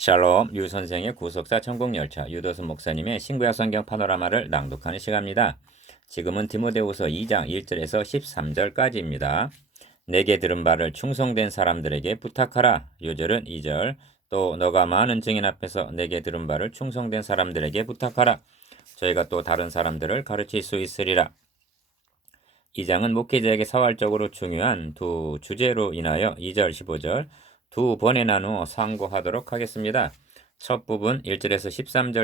샬롬 유 선생의 구속사 천국열차 유도순 목사님의 신구약 성경 파노라마를 낭독하는 시간입니다. 지금은 디모데후서 2장 1절에서 13절까지입니다. 내게 들은 바를 충성된 사람들에게 부탁하라. 요절은 2절. 또 너가 많은 증인 앞에서 내게 들은 바를 충성된 사람들에게 부탁하라. 저희가 또 다른 사람들을 가르칠 수 있으리라. 이 장은 목회자에게 사활적으로 중요한 두 주제로 인하여 2절, 15절 두 번에 나누어 상고하도록 하겠습니다. 첫 부분 1절에서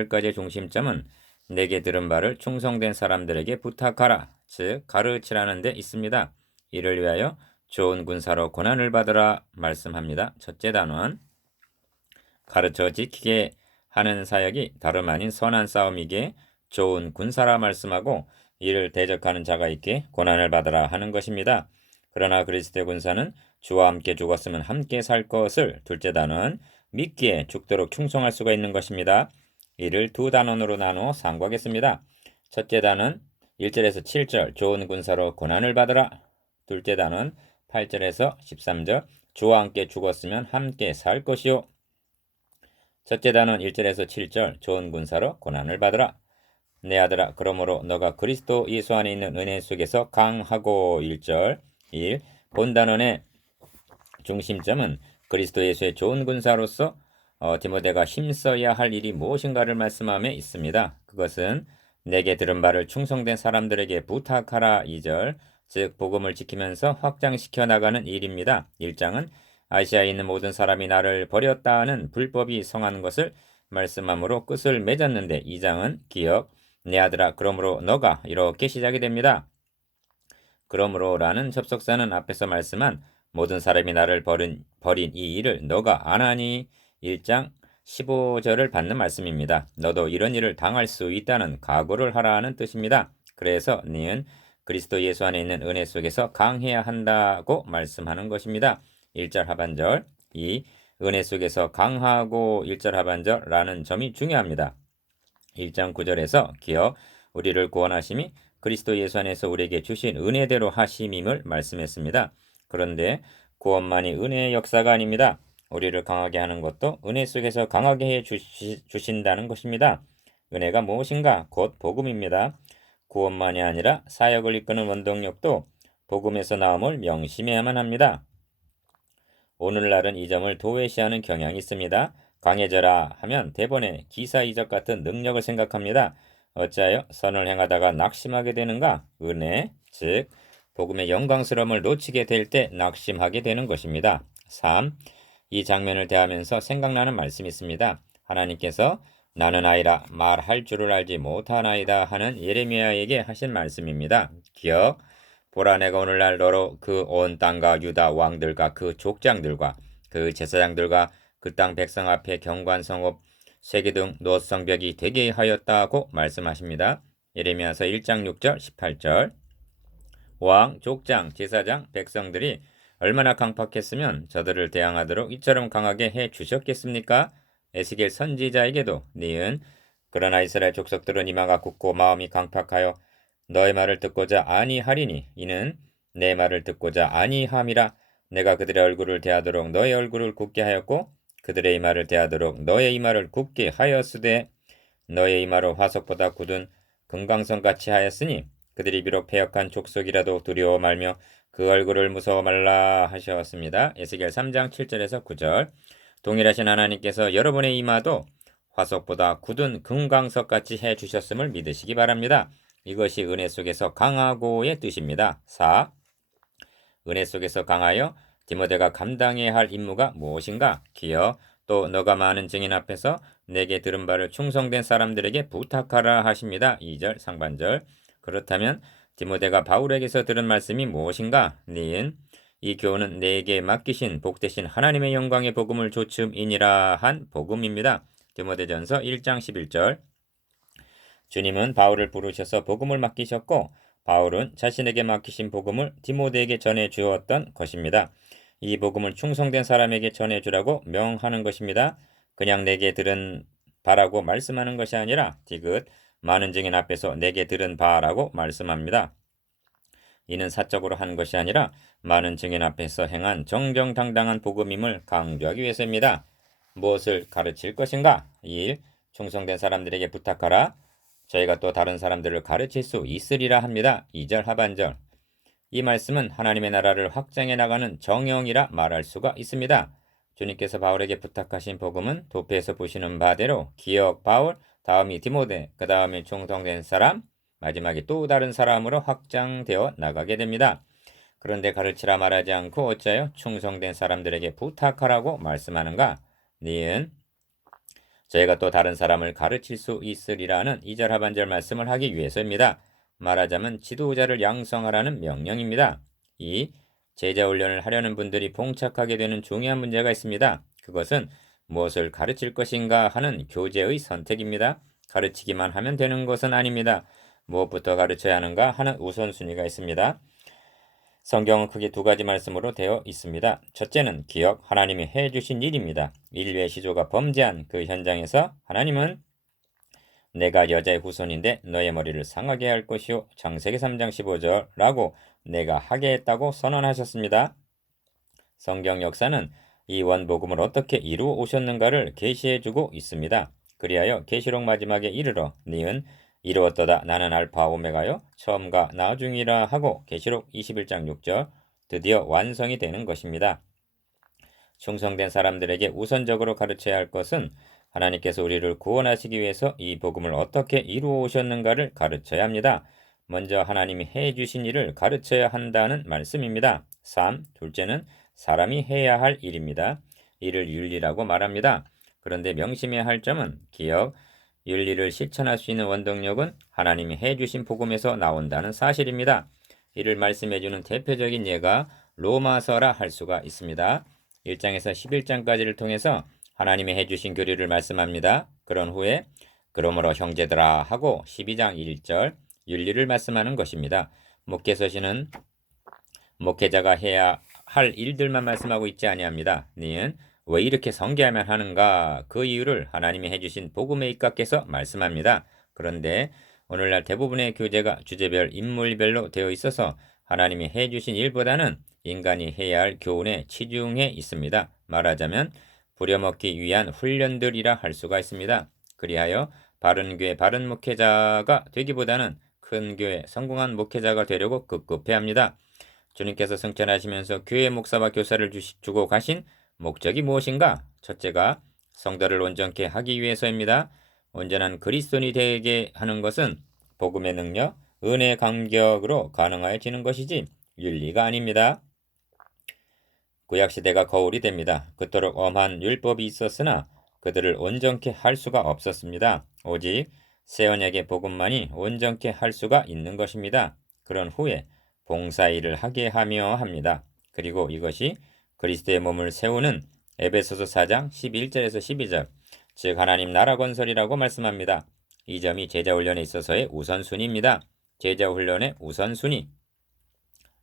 13절까지의 중심점은 내게 들은 바를 충성된 사람들에게 부탁하라, 즉 가르치라는 데 있습니다. 이를 위하여 좋은 군사로 고난을 받으라 말씀합니다. 첫째 단원 가르쳐 지키게 하는 사역이 다름 아닌 선한 싸움이기에 좋은 군사라 말씀하고 이를 대적하는 자가 있게 고난을 받으라 하는 것입니다. 그러나 그리스도의 군사는 주와 함께 죽었으면 함께 살 것을 둘째 단원 믿기에 죽도록 충성할 수가 있는 것입니다. 이를 두 단원으로 나누어 상고하겠습니다. 첫째 단원 1절에서 7절 좋은 군사로 고난을 받으라. 둘째 단원 8절에서 13절 주와 함께 죽었으면 함께 살 것이요. 첫째 단원 1절에서 7절 좋은 군사로 고난을 받으라. 내 아들아 그러므로 너가 그리스도 예수 안에 있는 은혜 속에서 강하고 1절 1 본단원의 중심점은 그리스도 예수의 좋은 군사로서 디모데가 힘써야 할 일이 무엇인가를 말씀함에 있습니다. 그것은 내게 들은 바를 충성된 사람들에게 부탁하라 2절 즉 복음을 지키면서 확장시켜 나가는 일입니다. 1장은 아시아에 있는 모든 사람이 나를 버렸다는 불법이 성한 것을 말씀함으로 끝을 맺었는데 2장은 기억 내 아들아 그러므로 너가 이렇게 시작이 됩니다. 그러므로라는 접속사는 앞에서 말씀한 모든 사람이 나를 버린 이 일을 너가 안 하니 1장 15절을 받는 말씀입니다. 너도 이런 일을 당할 수 있다는 각오를 하라는 뜻입니다. 그래서 니은 그리스도 예수 안에 있는 은혜 속에서 강해야 한다고 말씀하는 것입니다. 1절 하반절 2 은혜 속에서 강하고 1절 하반절라는 점이 중요합니다. 1장 9절에서 기억 우리를 구원하심이 그리스도 예수 안에서 우리에게 주신 은혜대로 하심임을 말씀했습니다. 그런데 구원만이 은혜의 역사가 아닙니다. 우리를 강하게 하는 것도 은혜 속에서 강하게 해 주신다는 것입니다. 은혜가 무엇인가? 곧 복음입니다. 구원만이 아니라 사역을 이끄는 원동력도 복음에서 나옴을 명심해야만 합니다. 오늘날은 이 점을 도외시하는 경향이 있습니다. 강해져라 하면 대본에 기사 이적 같은 능력을 생각합니다. 어찌하여 선을 행하다가 낙심하게 되는가? 은혜, 즉 복음의 영광스러움을 놓치게 될 때 낙심하게 되는 것입니다. 3. 이 장면을 대하면서 생각나는 말씀이 있습니다. 하나님께서 나는 아이라 말할 줄을 알지 못하나이다 하는 예레미야에게 하신 말씀입니다. 기억 보라 내가 오늘날 너로 그 온 땅과 유다 왕들과 그 족장들과 그 제사장들과 그 땅 백성 앞에 경관성업 세계등 노성벽이 되게 하였다고 말씀하십니다. 예레미야서 1장 6절 18절 왕, 족장, 제사장, 백성들이 얼마나 강팍했으면 저들을 대항하도록 이처럼 강하게 해 주셨겠습니까? 에스겔 선지자에게도 니은 그러나 이스라엘 족속들은 이마가 굳고 마음이 강팍하여 너의 말을 듣고자 아니하리니 이는 내 말을 듣고자 아니함이라 내가 그들의 얼굴을 대하도록 너의 얼굴을 굳게 하였고 그들의 이마를 대하도록 너의 이마를 굳게 하였으되 너의 이마를 화석보다 굳은 금강석같이 하였으니 그들이 비록 패역한 족속이라도 두려워 말며 그 얼굴을 무서워 말라 하셨습니다. 에스겔 3장 7절에서 9절 동일하신 하나님께서 여러분의 이마도 화석보다 굳은 금강석같이 해주셨음을 믿으시기 바랍니다. 이것이 은혜 속에서 강하고의 뜻입니다. 4. 은혜 속에서 강하여 디모데가 감당해야 할 임무가 무엇인가? 기여 또 너가 많은 증인 앞에서 내게 들은 바를 충성된 사람들에게 부탁하라 하십니다. 2절 상반절 그렇다면 디모데가 바울에게서 들은 말씀이 무엇인가? 니은 이 교훈은 내게 맡기신 복되신 하나님의 영광의 복음을 조춤이니라 한 복음입니다. 디모데전서 1장 11절 주님은 바울을 부르셔서 복음을 맡기셨고 바울은 자신에게 맡기신 복음을 디모데에게 전해 주었던 것입니다. 이 복음을 충성된 사람에게 전해 주라고 명하는 것입니다. 그냥 내게 들은 바라고 말씀하는 것이 아니라 디귿 많은 증인 앞에서 내게 들은 바라고 말씀합니다. 이는 사적으로 한 것이 아니라 많은 증인 앞에서 행한 정정당당한 복음임을 강조하기 위해서입니다. 무엇을 가르칠 것인가? 1. 충성된 사람들에게 부탁하라. 저희가 또 다른 사람들을 가르칠 수 있으리라 합니다. 2절 하반절. 이 말씀은 하나님의 나라를 확장해 나가는 정형이라 말할 수가 있습니다. 주님께서 바울에게 부탁하신 복음은 도표에서 보시는 바대로 기억 바울, 다음이 디모데, 그 다음이 충성된 사람, 마지막에 또 다른 사람으로 확장되어 나가게 됩니다. 그런데 가르치라 말하지 않고 어찌하여 충성된 사람들에게 부탁하라고 말씀하는가? 니은 저희가 또 다른 사람을 가르칠 수 있으리라는 2절 하반절 말씀을 하기 위해서입니다. 말하자면 지도자를 양성하라는 명령입니다. 2. 제자 훈련을 하려는 분들이 봉착하게 되는 중요한 문제가 있습니다. 그것은 무엇을 가르칠 것인가 하는 교재의 선택입니다. 가르치기만 하면 되는 것은 아닙니다. 무엇부터 가르쳐야 하는가 하는 우선순위가 있습니다. 성경은 크게 두 가지 말씀으로 되어 있습니다. 첫째는 기억, 하나님이 해주신 일입니다. 인류의 시조가 범죄한 그 현장에서 하나님은 내가 여자의 후손인데 너의 머리를 상하게 할 것이요 창세기 3장 15절라고 내가 하게 했다고 선언하셨습니다. 성경 역사는 이 원복음을 어떻게 이루어 오셨는가를 계시해주고 있습니다. 그리하여 계시록 마지막에 이르러 니은 이루었도다 나는 알파 오메가요 처음과 나중이라 하고 계시록 21장 6절 드디어 완성이 되는 것입니다. 충성된 사람들에게 우선적으로 가르쳐야 할 것은 하나님께서 우리를 구원하시기 위해서 이 복음을 어떻게 이루어 오셨는가를 가르쳐야 합니다. 먼저 하나님이 해주신 일을 가르쳐야 한다는 말씀입니다. 3. 둘째는 사람이 해야 할 일입니다. 이를 윤리라고 말합니다. 그런데 명심해야 할 점은 기억, 윤리를 실천할 수 있는 원동력은 하나님이 해주신 복음에서 나온다는 사실입니다. 이를 말씀해주는 대표적인 예가 로마서라 할 수가 있습니다. 1장에서 11장까지를 통해서 하나님이 해주신 교리를 말씀합니다. 그런 후에 그러므로 형제들아 하고 12장 1절 윤리를 말씀하는 것입니다. 목회서신은 목회자가 해야 할 일들만 말씀하고 있지 아니합니다. 니은 왜 이렇게 성계하면 하는가 그 이유를 하나님이 해주신 복음에 입각해서 말씀합니다. 그런데 오늘날 대부분의 교재가 주제별 인물별로 되어 있어서 하나님이 해주신 일보다는 인간이 해야 할 교훈에 치중해 있습니다. 말하자면 부려먹기 위한 훈련들이라 할 수가 있습니다. 그리하여 바른 교회 바른 목회자가 되기보다는 큰 교회 성공한 목회자가 되려고 급급해합니다. 주님께서 승천하시면서 교회 목사와 교사를 주고 가신 목적이 무엇인가? 첫째가 성도를 온전케 하기 위해서입니다. 온전한 그리스도인이 되게 하는 것은 복음의 능력, 은혜의 감격으로 가능하여지는 것이지 윤리가 아닙니다. 구약시대가 거울이 됩니다. 그토록 엄한 율법이 있었으나 그들을 온전케 할 수가 없었습니다. 오직 새 언약의 복음만이 온전케 할 수가 있는 것입니다. 그런 후에 봉사일을 하게 하며 합니다. 그리고 이것이 그리스도의 몸을 세우는 에베소서 4장 11절에서 12절 즉 하나님 나라 건설이라고 말씀합니다. 이 점이 제자훈련에 있어서의 우선순위입니다. 제자훈련의 우선순위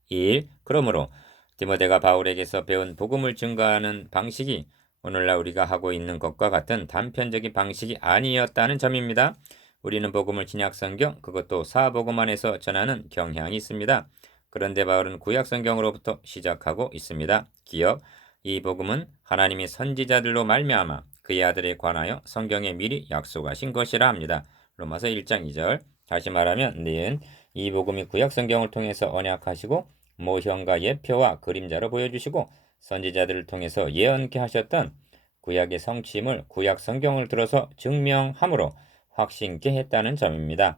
1. 그러므로 디모데가 바울에게서 배운 복음을 증거하는 방식이 오늘날 우리가 하고 있는 것과 같은 단편적인 방식이 아니었다는 점입니다. 우리는 복음을 신약성경 그것도 사복음 안에서 전하는 경향이 있습니다. 그런데 바울은 구약성경으로부터 시작하고 있습니다. 기억, 이 복음은 하나님이 선지자들로 말미암아 그의 아들에 관하여 성경에 미리 약속하신 것이라 합니다. 로마서 1장 2절 다시 말하면 니은 이 복음이 구약성경을 통해서 언약하시고 모형과 예표와 그림자로 보여주시고 선지자들을 통해서 예언케 하셨던 구약의 성취임을 구약 성경을 들어서 증명함으로 확신케 했다는 점입니다.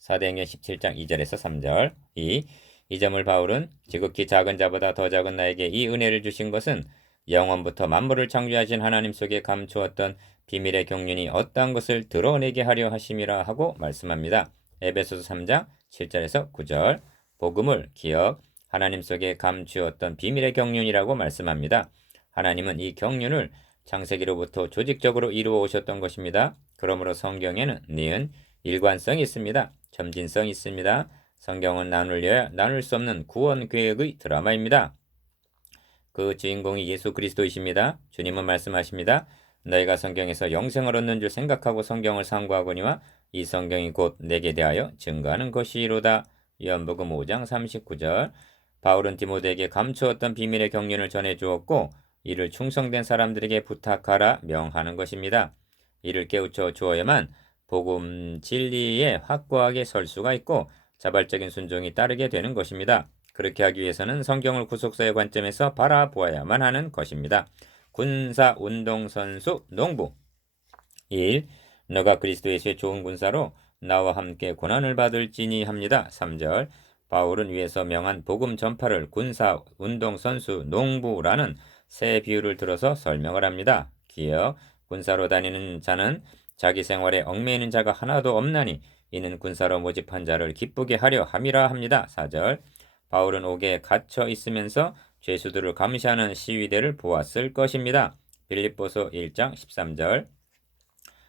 사도행전 17장 2절에서 3절 이 점을 바울은 지극히 작은 자보다 더 작은 나에게 이 은혜를 주신 것은 영원부터 만물을 창조하신 하나님 속에 감추었던 비밀의 경륜이 어떠한 것을 드러내게 하려 하심이라 하고 말씀합니다. 에베소서 3장 7절에서 9절 복음을 기억, 하나님 속에 감추었던 비밀의 경륜이라고 말씀합니다. 하나님은 이 경륜을 창세기로부터 조직적으로 이루어 오셨던 것입니다. 그러므로 성경에는 니은 일관성이 있습니다. 점진성이 있습니다. 성경은 나눌려야 나눌 수 없는 구원 계획의 드라마입니다. 그 주인공이 예수 그리스도이십니다. 주님은 말씀하십니다. 너희가 성경에서 영생을 얻는 줄 생각하고 성경을 상고하거니와 이 성경이 곧 내게 대하여 증거하는 것이로다. 요한복음 5장 39절 바울은 디모데에게 감추었던 비밀의 경륜을 전해 주었고 이를 충성된 사람들에게 부탁하라 명하는 것입니다. 이를 깨우쳐 주어야만 복음 진리에 확고하게 설 수가 있고 자발적인 순종이 따르게 되는 것입니다. 그렇게 하기 위해서는 성경을 구속사의 관점에서 바라보아야만 하는 것입니다. 군사, 운동, 선수, 농부. 1. 너가 그리스도 예수의 좋은 군사로 나와 함께 고난을 받을지니 합니다. 3절. 바울은 위에서 명한 복음 전파를 군사, 운동, 선수, 농부라는 세 비유를 들어서 설명을 합니다. 기억, 군사로 다니는 자는 자기 생활에 얽매이는 자가 하나도 없나니 이는 군사로 모집한 자를 기쁘게 하려 함이라 합니다. 4절. 바울은 옥에 갇혀 있으면서 죄수들을 감시하는 시위대를 보았을 것입니다. 빌립보서 1장 13절.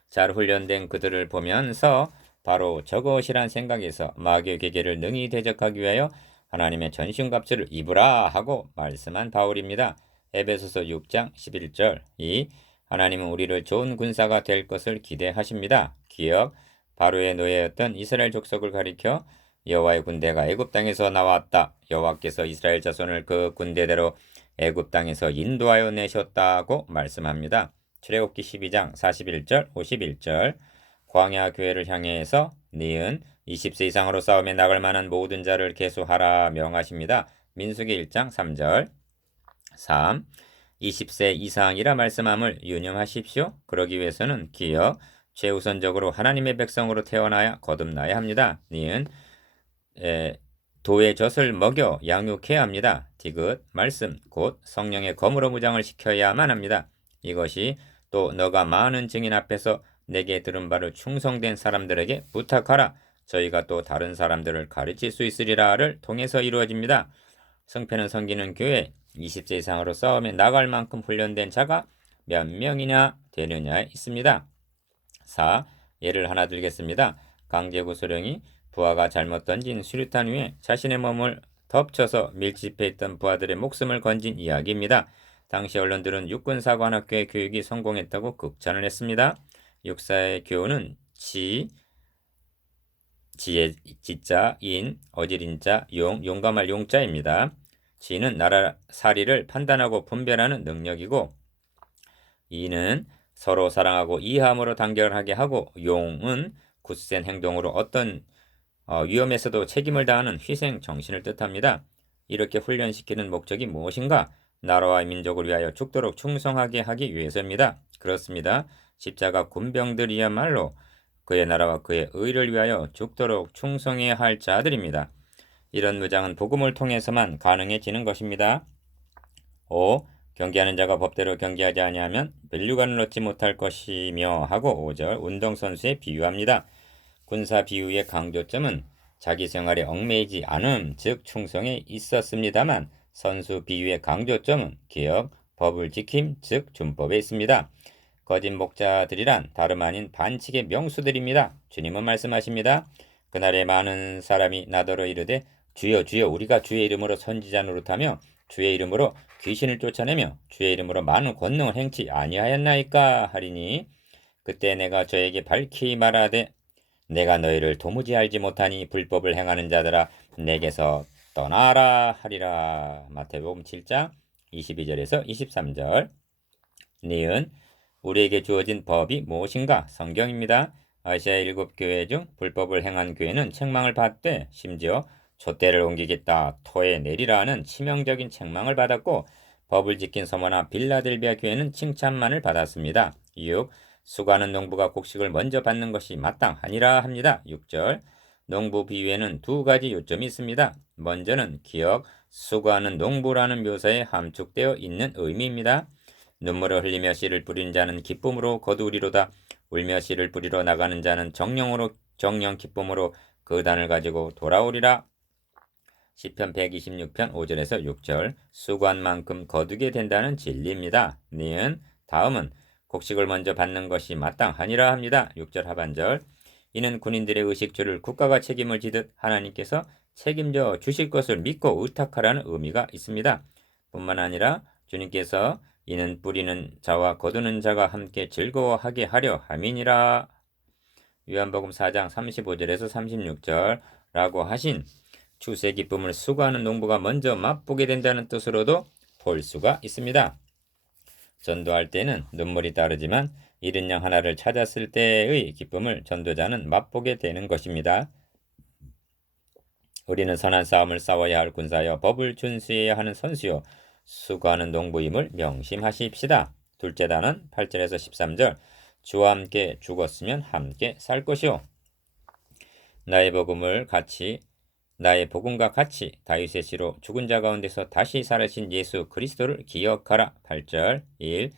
잘 훈련된 그들을 보면서 바로 저것이란 생각에서 마귀의 계계를 능히 대적하기 위하여 하나님의 전신갑주를 입으라 하고 말씀한 바울입니다. 에베소서 6장 11절. 2. 하나님은 우리를 좋은 군사가 될 것을 기대하십니다. 기억, 바로의 노예였던 이스라엘 족속을 가리켜 여호와의 군대가 애굽 땅에서 나왔다. 여호와께서 이스라엘 자손을 그 군대대로 애굽 땅에서 인도하여 내셨다고 말씀합니다. 출애굽기 12장 41절 51절. 광야 교회를 향해서 니은 20세 이상으로 싸움에 나갈 만한 모든 자를 계수하라 명하십니다. 민수기 1장 3절. 3. 20세 이상이라 말씀함을 유념하십시오. 그러기 위해서는 기억, 최우선적으로 하나님의 백성으로 태어나야 거듭나야 합니다. 니은 도의 젖을 먹여 양육해야 합니다. 디귿, 말씀, 곧 성령의 검으로 무장을 시켜야만 합니다. 이것이 또 너가 많은 증인 앞에서 내게 들은 바를 충성된 사람들에게 부탁하라. 저희가 또 다른 사람들을 가르칠 수 있으리라를 통해서 이루어집니다. 성패는 섬기는 교회 20세 이상으로 싸움에 나갈 만큼 훈련된 자가 몇 명이나 되느냐에 있습니다. 4. 예를 하나 들겠습니다. 강제구소령이 부하가 잘못 던진 수류탄 위에 자신의 몸을 덮쳐서 밀집해 있던 부하들의 목숨을 건진 이야기입니다. 당시 언론들은 육군사관학교의 교육이 성공했다고 극찬을 했습니다. 육사의 교훈은 지의 지자, 인, 어지린자, 용감할 용자입니다. 지는 나라 사리를 판단하고 분별하는 능력이고 이는 서로 사랑하고 이해함으로 단결하게 하고 용은 굳센 행동으로 어떤 위험에서도 책임을 다하는 희생 정신을 뜻합니다. 이렇게 훈련시키는 목적이 무엇인가? 나라와 민족을 위하여 죽도록 충성하게 하기 위해서입니다. 그렇습니다. 십자가 군병들이야말로 그의 나라와 그의 의를 위하여 죽도록 충성해야 할 자들입니다. 이런 무장은 복음을 통해서만 가능해지는 것입니다. 5. 경계하는 자가 법대로 경계하지 아니하면 면류관을 얻지 못할 것이며 하고 5절 운동선수에 비유합니다. 군사 비유의 강조점은 자기 생활에 얽매이지 않음, 즉 충성에 있었습니다만 선수 비유의 강조점은 개혁, 법을 지킴, 즉 준법에 있습니다. 거짓 목자들이란 다름 아닌 반칙의 명수들입니다. 주님은 말씀하십니다. 그날에 많은 사람이 나더러 이르되 주여 주여 우리가 주의 이름으로 선지자 노릇하며 주의 이름으로 귀신을 쫓아내며 주의 이름으로 많은 권능을 행치 아니하였나이까 하리니 그때 내가 저에게 밝히 말하되 내가 너희를 도무지 알지 못하니 불법을 행하는 자들아 내게서 떠나라 하리라. 마태복음 7장 22절에서 23절. 니은 우리에게 주어진 법이 무엇인가? 성경입니다. 아시아 7교회 중 불법을 행한 교회는 책망을 받되 심지어 촛대를 옮기겠다 토에 내리라는 치명적인 책망을 받았고 법을 지킨 서머나 빌라델비아 교회는 칭찬만을 받았습니다. 6. 수고하는 농부가 곡식을 먼저 받는 것이 마땅하니라 합니다. 6절. 농부 비유에는 두 가지 요점이 있습니다. 먼저는 기억, 수고하는 농부라는 묘사에 함축되어 있는 의미입니다. 눈물을 흘리며 씨를 뿌리는 자는 기쁨으로 거두리로다. 울며 씨를 뿌리러 나가는 자는 정령 기쁨으로 그 단을 가지고 돌아오리라. 시편 126편 5절에서 6절. 수고한 만큼 거두게 된다는 진리입니다. 니은 다음은 곡식을 먼저 받는 것이 마땅하니라 합니다. 6절 하반절. 이는 군인들의 의식주를 국가가 책임을 지듯 하나님께서 책임져 주실 것을 믿고 의탁하라는 의미가 있습니다. 뿐만 아니라 주님께서 이는 뿌리는 자와 거두는 자가 함께 즐거워하게 하려 함이니라. 요한복음 4장 35절에서 36절라고 하신 추수의 기쁨을 수고하는 농부가 먼저 맛보게 된다는 뜻으로도 볼 수가 있습니다. 전도할 때는 눈물이 따르지만 잃은 양 하나를 찾았을 때의 기쁨을 전도자는 맛보게 되는 것입니다. 우리는 선한 싸움을 싸워야 할 군사여 법을 준수해야 하는 선수요 수고하는 농부임을 명심하십시다. 둘째 단은 8절에서 13절 주와 함께 죽었으면 함께 살 것이요 나의 복음과 같이 다윗의 씨로 죽은 자 가운데서 다시 살아신 예수 그리스도를 기억하라. 8절 1.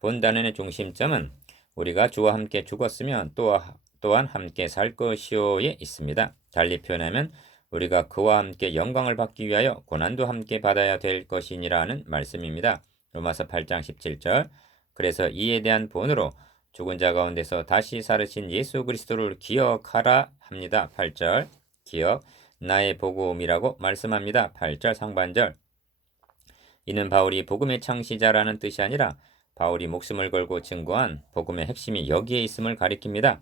본 단원의 중심점은 우리가 주와 함께 죽었으면 또한 함께 살 것이요에 있습니다. 달리 표현하면 우리가 그와 함께 영광을 받기 위하여 고난도 함께 받아야 될 것이니라는 말씀입니다. 로마서 8장 17절 그래서 이에 대한 본으로 죽은 자 가운데서 다시 살으신 예수 그리스도를 기억하라 합니다. 8절 기억 나의 복음이라고 말씀합니다. 8절 상반절 이는 바울이 복음의 창시자라는 뜻이 아니라 바울이 목숨을 걸고 증거한 복음의 핵심이 여기에 있음을 가리킵니다.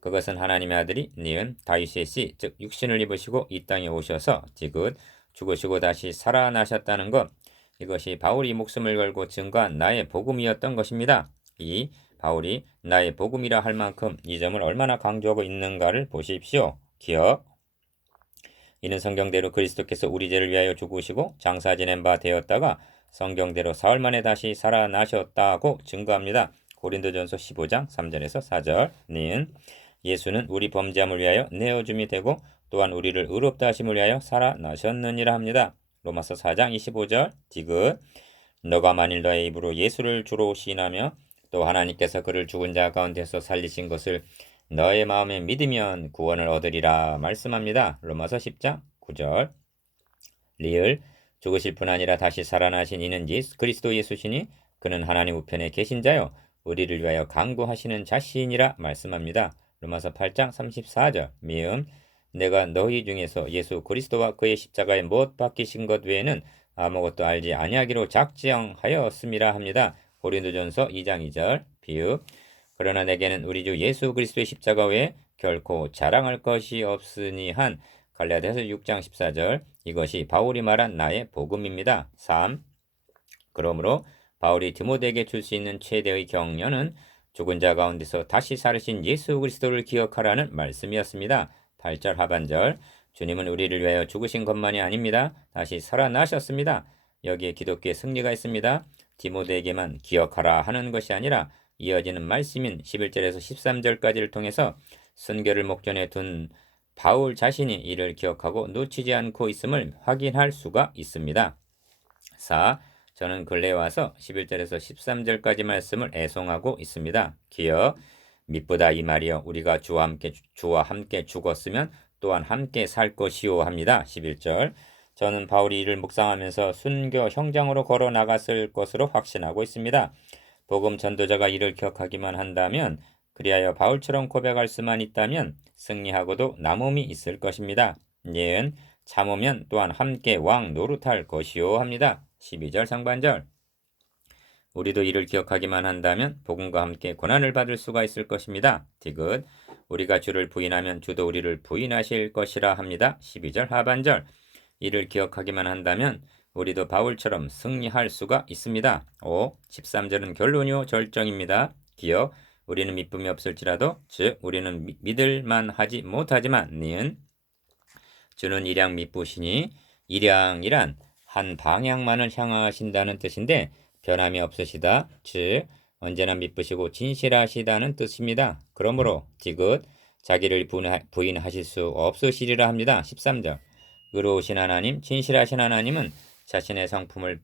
그것은 하나님의 아들이 니은 다윗의 씨, 즉 육신을 입으시고 이 땅에 오셔서 지긋 죽으시고 다시 살아나셨다는 것. 이것이 바울이 목숨을 걸고 증거한 나의 복음이었던 것입니다. 이 바울이 나의 복음이라 할 만큼 이 점을 얼마나 강조하고 있는가를 보십시오. 기억. 이는 성경대로 그리스도께서 우리 죄를 위하여 죽으시고 장사 지낸 바 되었다가 성경대로 사흘 만에 다시 살아나셨다고 증거합니다. 고린도전서 15장 3절에서 4절는 예수는 우리 범죄함을 위하여 내어줌이 되고 또한 우리를 의롭다 하심을 위하여 살아나셨느니라 합니다. 로마서 4장 25절 디귿 너가 만일 너의 입으로 예수를 주로 시인하며 또 하나님께서 그를 죽은 자 가운데서 살리신 것을 너의 마음에 믿으면 구원을 얻으리라 말씀합니다. 로마서 10장 9절 리을 죽으실 뿐 아니라 다시 살아나신 이는 그리스도 예수시니 그는 하나님 우편에 계신 자요 우리를 위하여 강구하시는 자신이라 말씀합니다. 로마서 8장 34절 미음 내가 너희 중에서 예수 그리스도와 그의 십자가에 못 박히신 것 외에는 아무것도 알지 아니하기로 작정하였음이라 합니다. 고린도전서 2장 2절 비읍 그러나 내게는 우리 주 예수 그리스도의 십자가 외에 결코 자랑할 것이 없으니 한 갈라디아서 6장 14절 이것이 바울이 말한 나의 복음입니다. 3. 그러므로 바울이 디모데에게 줄 수 있는 최대의 격려는 죽은 자 가운데서 다시 살으신 예수 그리스도를 기억하라는 말씀이었습니다. 8절 하반절 주님은 우리를 위하여 죽으신 것만이 아닙니다. 다시 살아나셨습니다. 여기에 기독교의 승리가 있습니다. 디모데에게만 기억하라 하는 것이 아니라 이어지는 말씀인 11절에서 13절까지를 통해서 순교를 목전에 둔 바울 자신이 이를 기억하고 놓치지 않고 있음을 확인할 수가 있습니다. 4. 저는 근래에 와서 11절에서 13절까지 말씀을 애송하고 있습니다. 기억 믿보다 이 말이여 우리가 주와 함께 죽었으면 또한 함께 살 것이요 합니다. 11절 저는 바울이 이를 묵상하면서 순교 형장으로 걸어 나갔을 것으로 확신하고 있습니다. 복음 전도자가 이를 기억하기만 한다면 그리하여 바울처럼 고백할 수만 있다면 승리하고도 남음이 있을 것입니다. 예은 참으면 또한 함께 왕 노릇할 것이요 합니다. 12절 상반절 우리도 이를 기억하기만 한다면 복음과 함께 고난을 받을 수가 있을 것입니다. 디귿 우리가 주를 부인하면 주도 우리를 부인하실 것이라 합니다. 12절 하반절 이를 기억하기만 한다면 우리도 바울처럼 승리할 수가 있습니다. 5. 13절은 결론이요 절정입니다. 기억 우리는 믿음이 없을지라도 즉 우리는 믿을만 하지 못하지만 니은 주는 일양 믿으시니 일양이란 한 방향만을 향하신다는 뜻인데 변함이 없으시다 즉 언제나 믿으시고 진실하시다는 뜻입니다. 그러므로 디귿 자기를 부인하실 수 없으시리라 합니다. 13절 의로우신 하나님 진실하신 하나님은 자신의 성품을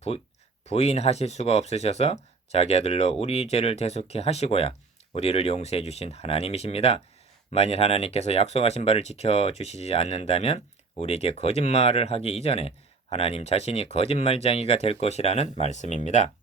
부인하실 수가 없으셔서 자기 아들로 우리 죄를 대속해 하시고야 우리를 용서해 주신 하나님이십니다. 만일 하나님께서 약속하신 바를 지켜주시지 않는다면 우리에게 거짓말을 하기 이전에 하나님 자신이 거짓말쟁이가 될 것이라는 말씀입니다.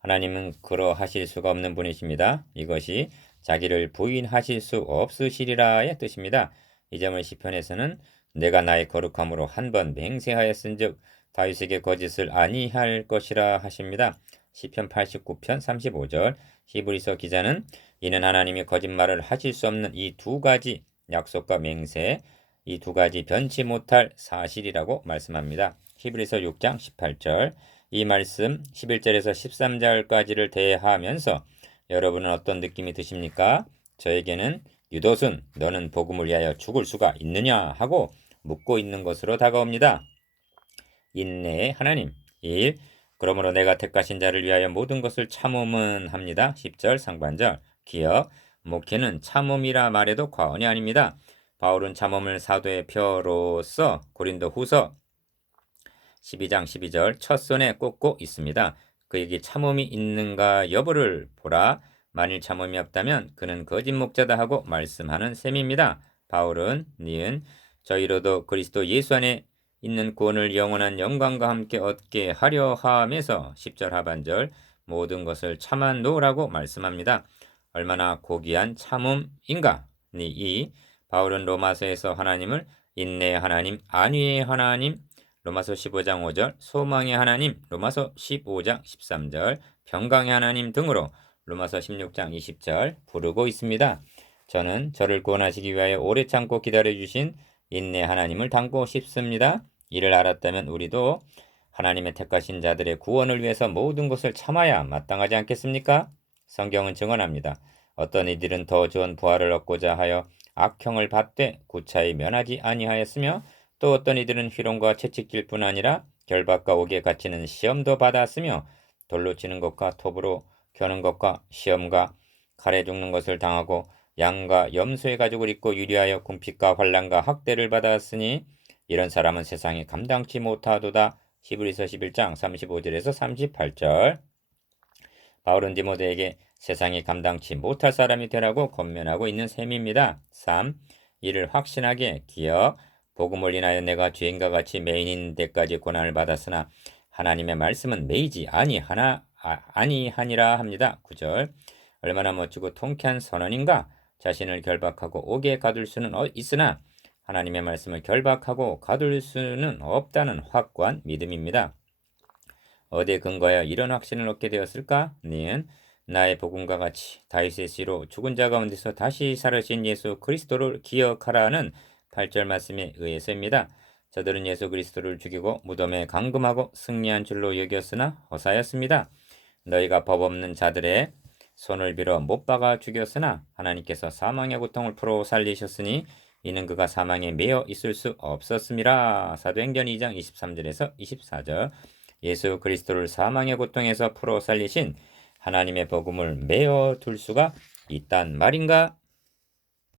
하나님은 그러하실 수가 없는 분이십니다. 이것이 자기를 부인하실 수 없으시리라의 뜻입니다. 이 점을 시편에서는 내가 나의 거룩함으로 한 번 맹세하였은즉 다윗에게 거짓을 아니할 것이라 하십니다. 시편 89편 35절 히브리서 기자는 이는 하나님이 거짓말을 하실 수 없는 이 두 가지 약속과 맹세 이 두 가지 변치 못할 사실이라고 말씀합니다. 히브리서 6장 18절 이 말씀 11절에서 13절까지를 대하면서 여러분은 어떤 느낌이 드십니까? 저에게는 유도순 너는 복음을 위하여 죽을 수가 있느냐 하고 묻고 있는 것으로 다가옵니다. 인내의 하나님 1. 그러므로 내가 택하신 자를 위하여 모든 것을 참음은 합니다. 10절 상반절 기억 목회는 참음이라 말해도 과언이 아닙니다. 바울은 참음을 사도의 표로서 고린도 후서 12장 12절 첫 손에 꽂고 있습니다. 그에게 참음이 있는가 여부를 보라. 만일 참음이 없다면 그는 거짓 목자다 하고 말씀하는 셈입니다. 바울은 니은 저희로도 그리스도 예수 안에 있는 구원을 영원한 영광과 함께 얻게 하려 함에서 10절 하반절 모든 것을 참아 놓으라고 말씀합니다. 얼마나 고귀한 참음인가? 이 바울은 로마서에서 하나님을 인내의 하나님, 안위의 하나님, 로마서 15장 5절, 소망의 하나님, 로마서 15장 13절, 평강의 하나님 등으로 로마서 16장 20절 부르고 있습니다. 저는 저를 구원하시기 위하여 오래 참고 기다려주신 인내 하나님을 닮고 싶습니다. 이를 알았다면 우리도 하나님의 택하신 자들의 구원을 위해서 모든 것을 참아야 마땅하지 않겠습니까? 성경은 증언합니다. 어떤 이들은 더 좋은 부활을 얻고자 하여 악형을 받되 구차히 면하지 아니하였으며 또 어떤 이들은 희롱과 채찍질 뿐 아니라 결박과 옥에 갇히는 시험도 받았으며 돌로 치는 것과 톱으로 겨는 것과 시험과 칼에 죽는 것을 당하고 양과 염소의 가죽을 입고 유리하여 궁핍과 환난과 학대를 받았으니 이런 사람은 세상에 감당치 못하도다. 히브리서 11장 35절에서 38절 바울은 디모데에게 세상에 감당치 못할 사람이 되라고 권면하고 있는 셈입니다. 3. 이를 확신하게 기억 복음을 인하여 내가 죄인과 같이 매인인 데까지 고난을 받았으나 하나님의 말씀은 매이지 아니하니라 합니다. 9절 얼마나 멋지고 통쾌한 선언인가. 자신을 결박하고 옥에 가둘 수는 있으나 하나님의 말씀을 결박하고 가둘 수는 없다는 확고한 믿음입니다. 어디에 근거하여 이런 확신을 얻게 되었을까? 니은 나의 복음과 같이 다윗의 씨로 죽은 자 가운데서 다시 살으신 예수 그리스도를 기억하라는 8절 말씀에 의해서입니다. 저들은 예수 그리스도를 죽이고 무덤에 감금하고 승리한 줄로 여겼으나 허사였습니다. 너희가 법 없는 자들의 손을 빌어 못 박아 죽였으나 하나님께서 사망의 고통을 풀어 살리셨으니 이는 그가 사망에 매여 있을 수 없었음이라. 사도행전 2장 23절에서 24절 예수 그리스도를 사망의 고통에서 풀어 살리신 하나님의 복음을 매어 둘 수가 있단 말인가?